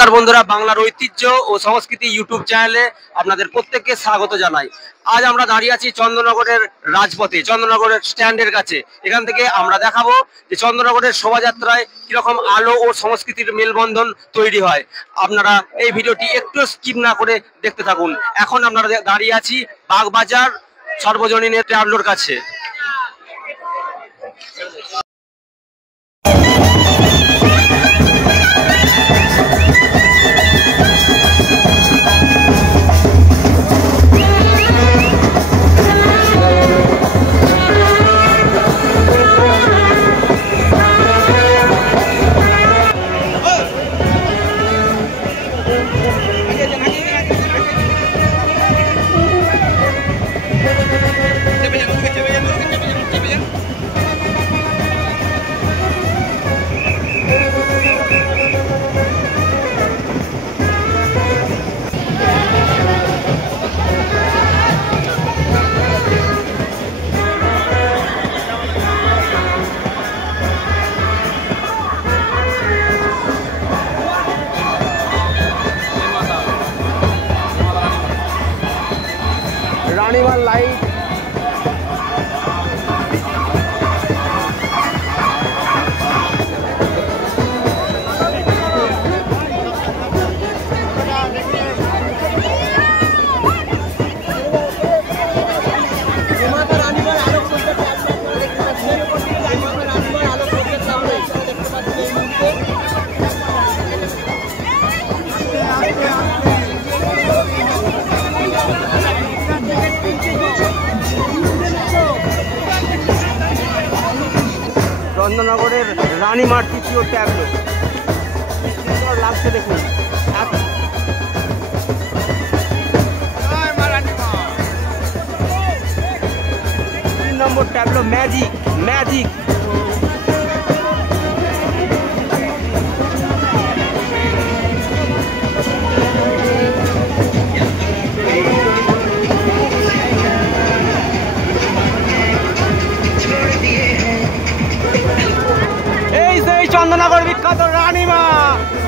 নমস্কার বন্ধুরা, বাংলার ঐতিহ্য ও সংস্কৃতি ইউটিউব চ্যানেলে আপনাদের প্রত্যেককে স্বাগত জানাই। আজ আমরা দাঁড়িয়ে আছি চন্দননগরের রাজপথে, চন্দননগরের স্ট্যান্ডের কাছে। এখান থেকে আমরা দেখাবো যে চন্দননগরের শোভাযাত্রায় কিরকম আলো ও সংস্কৃতির মেলবন্ধন তৈরি হয়। আপনারা এই ভিডিওটি একটু স্কিপ না করে দেখতে থাকুন। এখন আমরা দাঁড়িয়ে আছি বাগবাজার সর্বজনীনের ট্যাবলোর কাছে। রানীমার লাইট চন্দননগরের রানীমার তৃতীয় ট্যাবলো সুন্দর লাগছে দেখুন। 3 নম্বর ট্যাবলো ম্যাজিক ম্যাজিক। চন্দননগর বিখ্যাত রানীমা,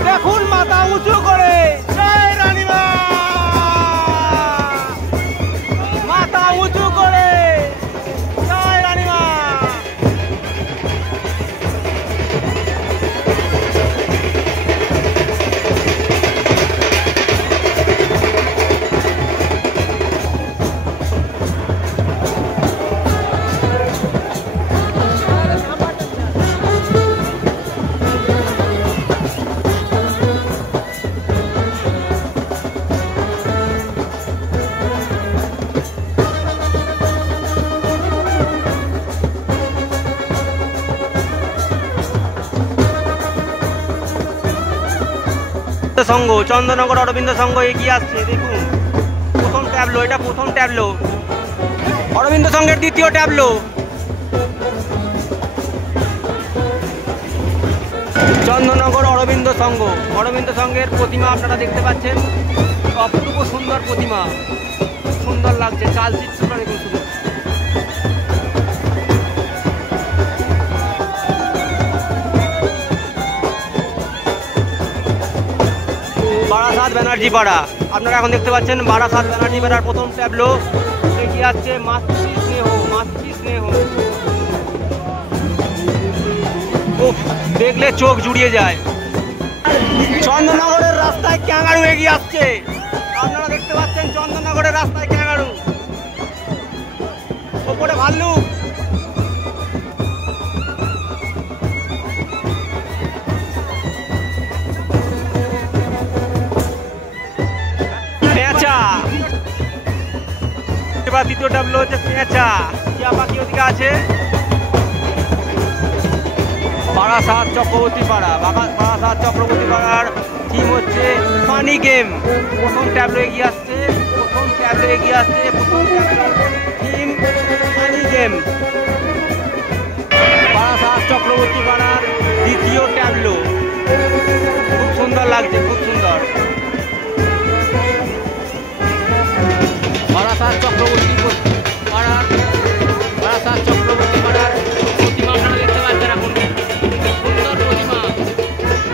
দেখুন মাথা উঁচু করে, জয় রানীমা, মাথা উঁচু করে, জয় রানীমা। সংঘ চন্দননগর অরবিন্দ সংঘ এগিয়ে আসছে, দেখুন প্রথম ট্যাবলো, এটা প্রথম ট্যাবলো, অরবিন্দ সংঘের দ্বিতীয় ট্যাবলো। চন্দননগর অরবিন্দ সংঘ, অরবিন্দ সংঘের প্রতিমা আপনারা দেখতে পাচ্ছেন, অপূর্ব সুন্দর প্রতিমা, সুন্দর লাগছে, চাল চিত্রটা দেখুন শুধু। বারাসাত ব্যানার্জি পাড়া, আপনারা এখন দেখতে পাচ্ছেন বারাসাত ব্যানার্জি পাড়ার প্রথম ট্যাবলো এগিয়ে আসছে, মাতৃ স্নেহ, মাতৃ স্নেহ। দেখলে চোখ জুড়িয়ে যায়। চন্দননগরের রাস্তায় ক্যাঙ্গারু এগিয়ে আসছে, আপনারা দেখতে পাচ্ছেন চন্দননগরের রাস্তায় ক্যাঙ্গারু, ওপরে ভাল্লুক। এবার দ্বিতীয় ট্যাবলো হচ্ছে পেঁচা, টিয়া পাখি ওদিকে আছে। বারাসাত চক্রবর্তী পাড়া, বারাসাত চক্রবর্তী পাড়ার থিম হচ্ছে ফানি গেম। প্রথম ট্যাবলো এগিয়ে আসছে, প্রথম ট্যাবলো এগিয়ে আসছে, প্রথম tableau theme funny game. Barasat চক্রবর্তী পাড়ার দ্বিতীয় ট্যাবলো, খুব সুন্দর লাগছে, খুব সুন্দর। বারাসাত চক্রবর্তী পাড়ার, বারাসাত চক্রবর্তী পাড়ার প্রতিমা আপনারা দেখতে পাচ্ছেন, এখন সুন্দর প্রতিমা,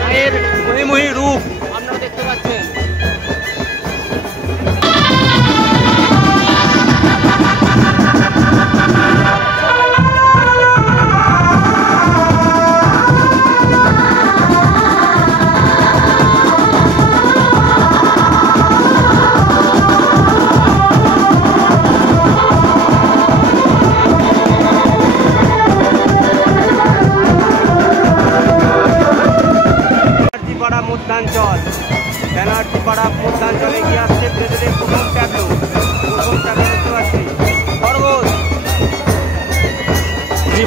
মায়ের মহিময়ী রূপ আপনারা দেখতে মধ্যাঞ্চল, ব্যানার্জি পাড়া মধ্যাঞ্চলে এগিয়ে আসছে ধীরে ধীরে প্রথম ট্যাবলো দেখতে পাচ্ছি খরগোশ।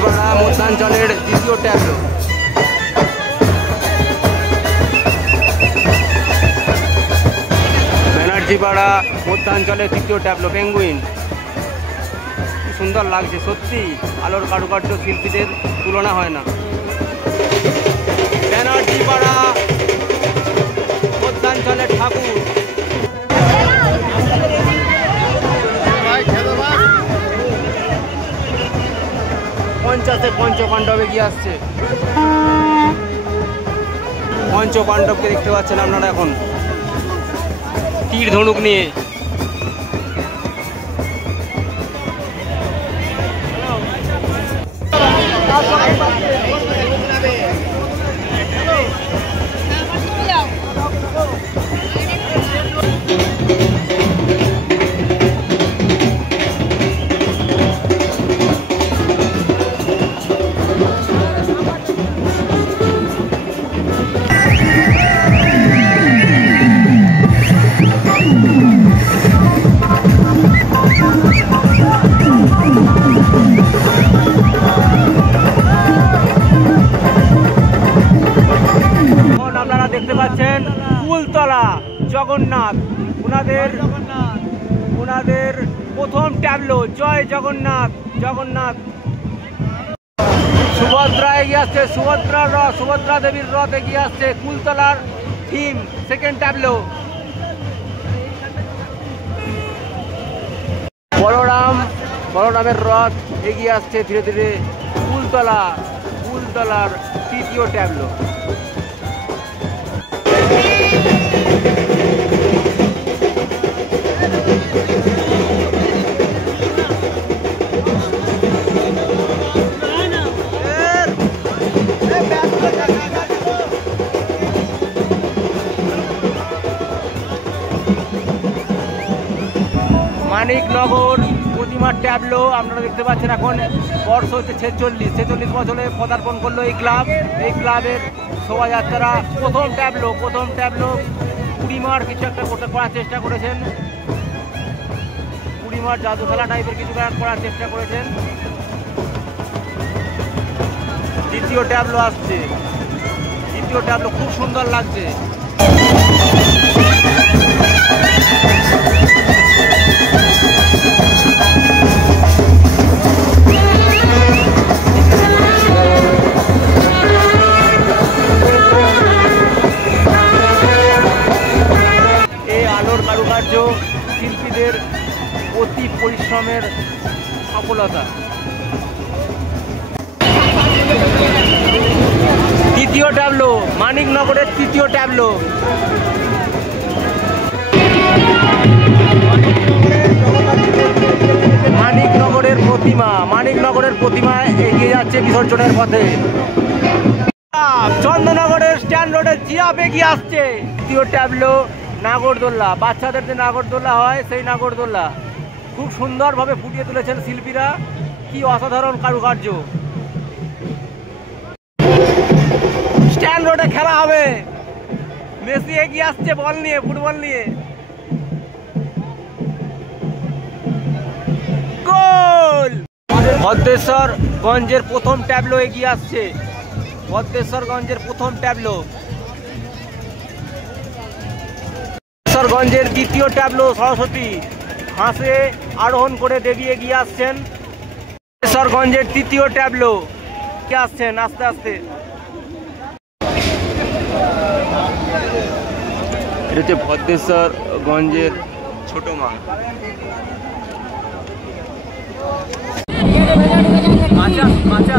পাড়া মধ্যাঞ্চলের দ্বিতীয় ট্যাবলো। ব্যানার্জি পাড়া মধ্যাঞ্চলের তৃতীয় ট্যাবলো পেঙ্গুইন। কি সুন্দর লাগছে সত্যি, আলোর কারুকার্য শিল্পীদের তুলনা হয় না। ব্যানার্জি পাড়া মধ্যাঞ্চলের ঠাকুর। পঞ্চাশে পঞ্চপাণ্ডব এগিয়ে আসছে। পঞ্চপাণ্ডবকে দেখতে পাচ্ছেন আপনারা এখন তীর ধনুক নিয়ে। দেখতে পাচ্ছেন কুলতলা জগন্নাথ, ওনাদের প্রথম ট্যাবলো জয় জগন্নাথ। জগন্নাথ সুভদ্রা এগিয়ে আসছে, সুভদ্রা দেবীর রথ এগিয়ে আসছে। কুলতলার থিম সেকেন্ড ট্যাবলো। বলরামের রথ এগিয়ে আসছে ধীরে ধীরে কুলতলার তৃতীয় ট্যাবলো। মানিকনগর প্রতিমার ট্যাবলো আপনারা দেখতে পাচ্ছেন। এখন বর্ষ হচ্ছে 46 বছরে পদার্পণ করলো এই ক্লাবের শোভাযাত্রা। প্রথম ট্যাবলো কুড়িমার কিছু একটা করার চেষ্টা করেছেন। কুড়িমার জাদু খেলা টাইপের কিছু করার চেষ্টা করেছেন। দ্বিতীয় ট্যাবলো আসছে, খুব সুন্দর লাগছে। কারুকার্য শিল্পীদের অতি পরিশ্রমের সফলতা। তৃতীয় ট্যাবলো মানিকনগরের তৃতীয় ট্যাবলো। মানিকনগরের প্রতিমা এগিয়ে যাচ্ছে বিসর্জনের পথে। চন্দননগরের স্ট্যান্ড রোডের জিরাফ এগিয়ে আসছে। তৃতীয় ট্যাবলো নাগরদোল্লা, বাচ্চাদের যে নাগরদোল্লা হয় সেই নাগরদোল্লা খুব সুন্দরভাবে ফুটিয়ে তুলেছেন শিল্পীরা। কি অসাধারণ কারুকার্য। স্ট্যান্ড রোডে খেলা হবে, মেসি এগিয়ে আসছে ফুটবল নিয়ে। গোল! ভদ্রেশ্বরগঞ্জের প্রথম ট্যাবলো এগিয়ে আসছে। ভদ্রেশ্বরগঞ্জের প্রথম ট্যাবলো। ভদ্রেশ্বরগঞ্জের দ্বিতীয় ট্যাবলো সরস্বতী হাঁসে আরোহণ করে দেবী এগিয়ে আসছেন। ভদ্রেশ্বরগঞ্জের তৃতীয় ট্যাবলো কে আসছেন আস্তে আস্তে। এটা হচ্ছে ভদ্রেশ্বরগঞ্জের ছোট মা। মাছা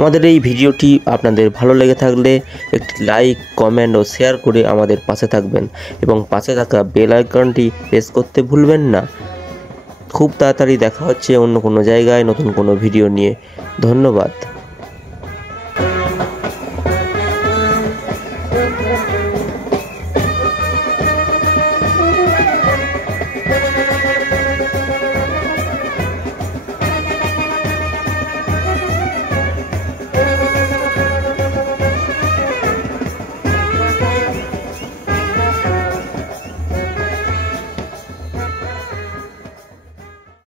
আমাদের এই ভিডিওটি আপনাদের ভালো লেগে থাকলে একটি লাইক, কমেন্ট ও শেয়ার করে আমাদের পাশে থাকবেন এবং পাশে থাকা বেল আইকনটি প্রেস করতে ভুলবেন না। খুব তাড়াতাড়ি দেখা হচ্ছে অন্য কোনো জায়গায় নতুন কোনো ভিডিও নিয়ে। ধন্যবাদ।